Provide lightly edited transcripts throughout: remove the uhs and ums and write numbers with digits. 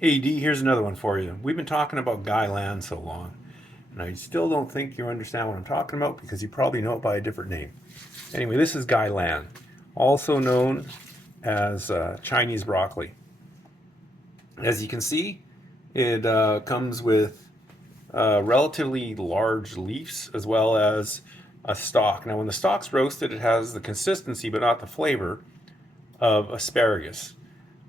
Hey D, here's another one for you. We've been talking about Gia Lan so long, and I still don't think you understand what I'm talking about because you probably know it by a different name. Anyway, this is Gia Lan, also known as Chinese broccoli. As you can see, it comes with relatively large leaves as well as a stalk. Now, when the stalk's roasted, it has the consistency but not the flavor of asparagus.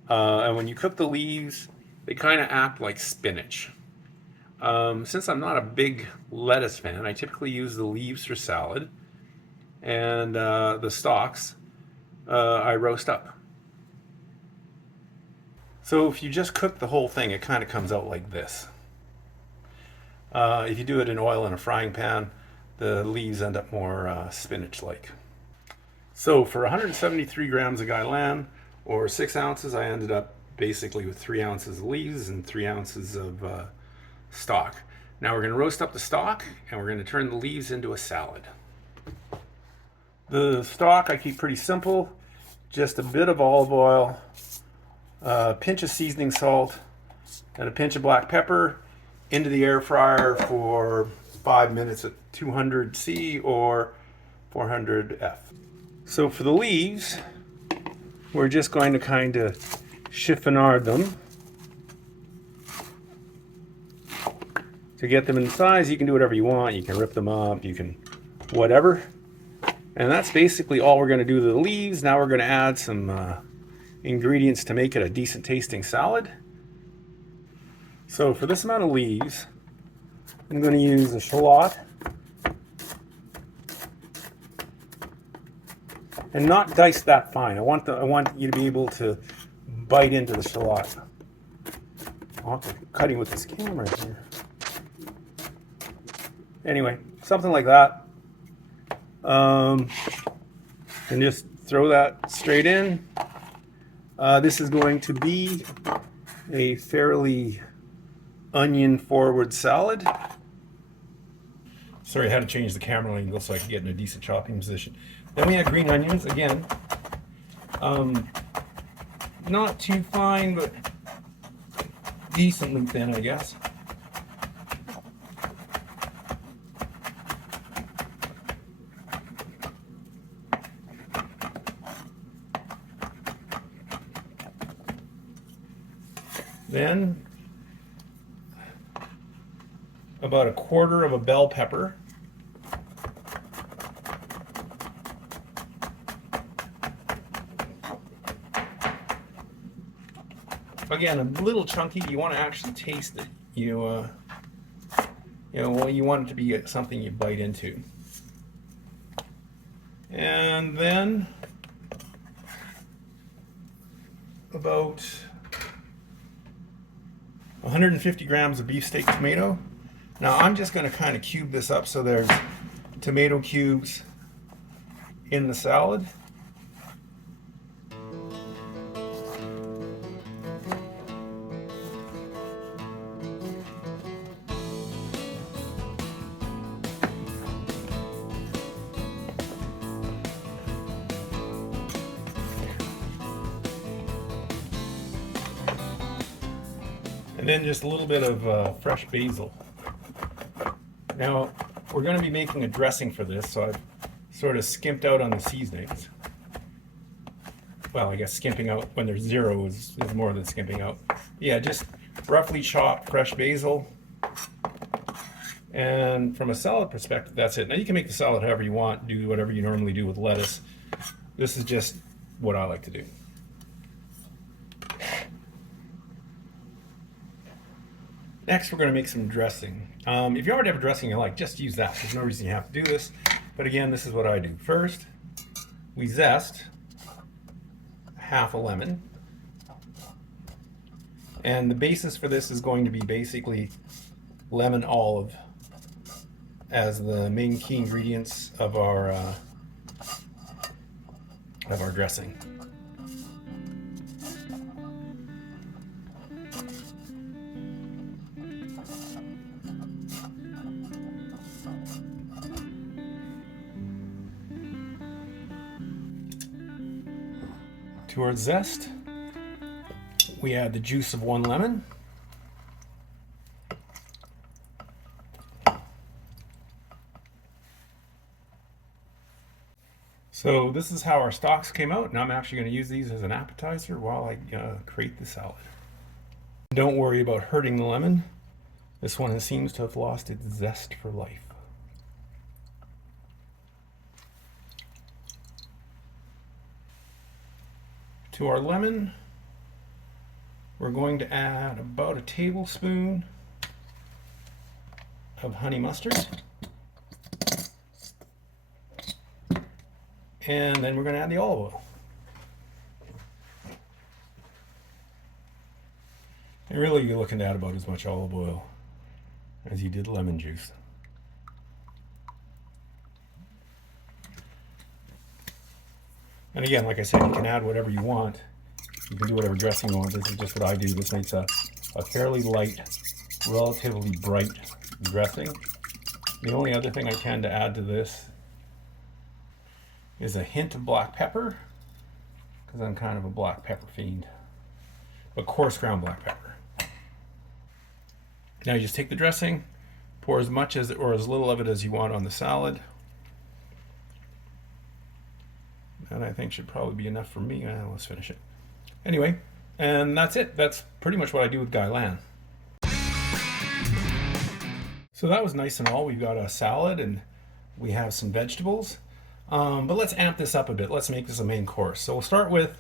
And when you cook the leaves, they kind of act like spinach. Since I'm not a big lettuce fan, I typically use the leaves for salad, and the stalks I roast up. So if you just cook the whole thing, it kind of comes out like this. If you do it in oil in a frying pan, the leaves end up more spinach-like. So for 173 grams of Gia Lan, or 6 ounces, I ended up basically with 3 ounces of leaves and 3 ounces of stalk. Now we're going to roast up the stalk and we're going to turn the leaves into a salad. The stalk I keep pretty simple, just a bit of olive oil, a pinch of seasoning salt, and a pinch of black pepper into the air fryer for 5 minutes at 200 C or 400 F. So for the leaves, we're just going to kind of chiffonade them to get them in the size. You can do whatever you want. You can rip them up, you can whatever. And that's basically all we're going to do to the leaves. Now we're going to add some ingredients to make it a decent tasting salad. So for this amount of leaves, I'm going to use a shallot. And not diced that fine. I want you to be able to bite into the shallot. I'm cutting with this camera here. Anyway, something like that. And just throw that straight in. This is going to be a fairly onion forward salad. Sorry, I had to change the camera angle so I could get in a decent chopping position. Then we have green onions, again. Not too fine, but decently thin, I guess. Then about a quarter of a bell pepper. Again, a little chunky. You want to actually taste it. You want it to be something you bite into. And then about 150 grams of beefsteak tomato. Now I'm just going to kind of cube this up so there's tomato cubes in the salad. And then just a little bit of fresh basil. Now, we're going to be making a dressing for this, so I've sort of skimped out on the seasonings. Well, I guess skimping out when there's zero is more than skimping out. Yeah, just roughly chopped fresh basil. And from a salad perspective, that's it. Now, you can make the salad however you want, do whatever you normally do with lettuce. This is just what I like to do. Next, we're going to make some dressing. If you already have a dressing you like, just use that. There's no reason you have to do this. But again, this is what I do. First, we zest half a lemon. And the basis for this is going to be basically lemon olive as the main key ingredients of our dressing. To our zest, we add the juice of 1 lemon. So this is how our stalks came out, and I'm actually going to use these as an appetizer while I create the salad. Don't worry about hurting the lemon. This one seems to have lost its zest for life. To our lemon, we're going to add about a tablespoon of honey mustard. And then we're going to add the olive oil. And really you're looking to add about as much olive oil as you did lemon juice. And again, like I said, you can add whatever you want. You can do whatever dressing you want. This is just what I do. This makes a fairly light, relatively bright dressing. The only other thing I tend to add to this is a hint of black pepper, because I'm kind of a black pepper fiend, but coarse ground black pepper. Now you just take the dressing, pour as much as or as little of it as you want on the salad. And I think should probably be enough for me. Let's finish it. Anyway, and that's it. That's pretty much what I do with Gia Lan. So that was nice and all. We've got a salad and we have some vegetables. But let's amp this up a bit. Let's make this a main course. So we'll start with,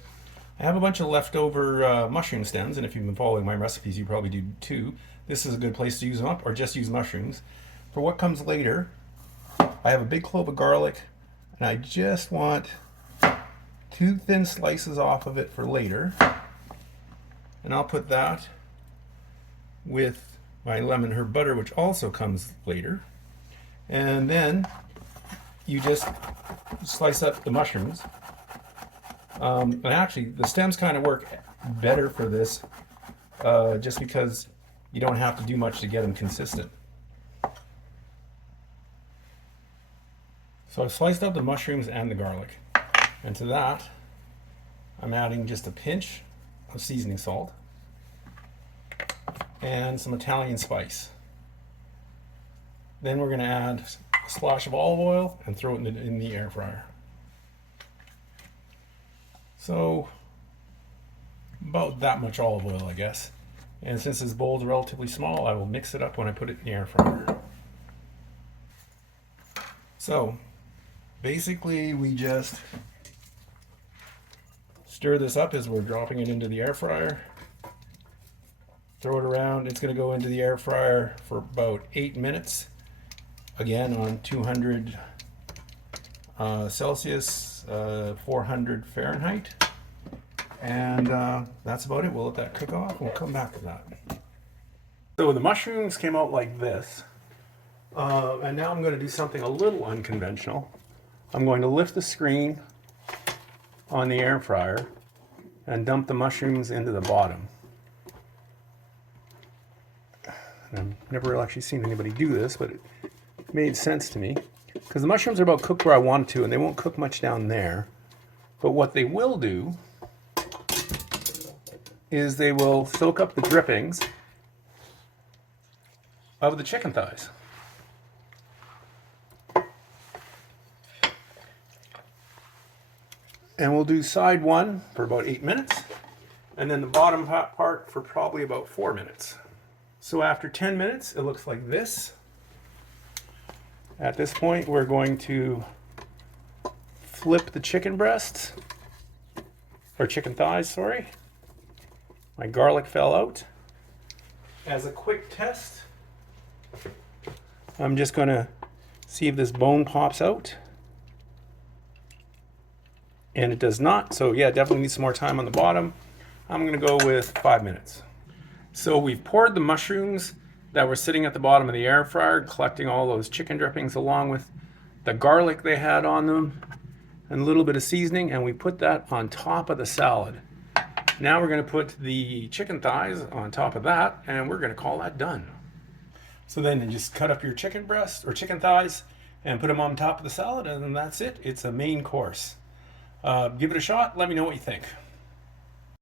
I have a bunch of leftover mushroom stems, and if you've been following my recipes, you probably do too. This is a good place to use them up, or just use mushrooms. For what comes later, I have a big clove of garlic, and I just want 2 thin slices off of it for later. And I'll put that with my lemon herb butter, which also comes later. And then you just slice up the mushrooms. And actually, the stems kind of work better for this, just because you don't have to do much to get them consistent. So I've sliced up the mushrooms and the garlic. And to that, I'm adding just a pinch of seasoning salt and some Italian spice. Then we're going to add a splash of olive oil and throw it in the air fryer. So about that much olive oil, I guess. And since this bowl is relatively small, I will mix it up when I put it in the air fryer. So basically we just stir this up as we're dropping it into the air fryer. Throw it around. It's going to go into the air fryer for about 8 minutes. Again on 200 Celsius, 400 Fahrenheit. And that's about it. We'll let that cook off. We'll come back to that. So the mushrooms came out like this. And now I'm going to do something a little unconventional. I'm going to lift the screen on the air fryer and dump the mushrooms into the bottom. And I've never actually seen anybody do this, but it made sense to me. Because the mushrooms are about cooked where I want to, and they won't cook much down there. But what they will do is they will soak up the drippings of the chicken thighs. And we'll do side 1 for about 8 minutes, and then the bottom part for probably about 4 minutes. So after 10 minutes, it looks like this. At this point, we're going to flip the chicken breasts, or chicken thighs, sorry. My garlic fell out. As a quick test, I'm just going to see if this bone pops out. And it does not, so yeah, definitely need some more time on the bottom. I'm going to go with 5 minutes. So we've poured the mushrooms that were sitting at the bottom of the air fryer, collecting all those chicken drippings along with the garlic they had on them and a little bit of seasoning, and we put that on top of the salad. Now we're going to put the chicken thighs on top of that, and we're going to call that done. So then you just cut up your chicken breast or chicken thighs and put them on top of the salad, and then that's it. It's a main course. Give it a shot. Let me know what you think.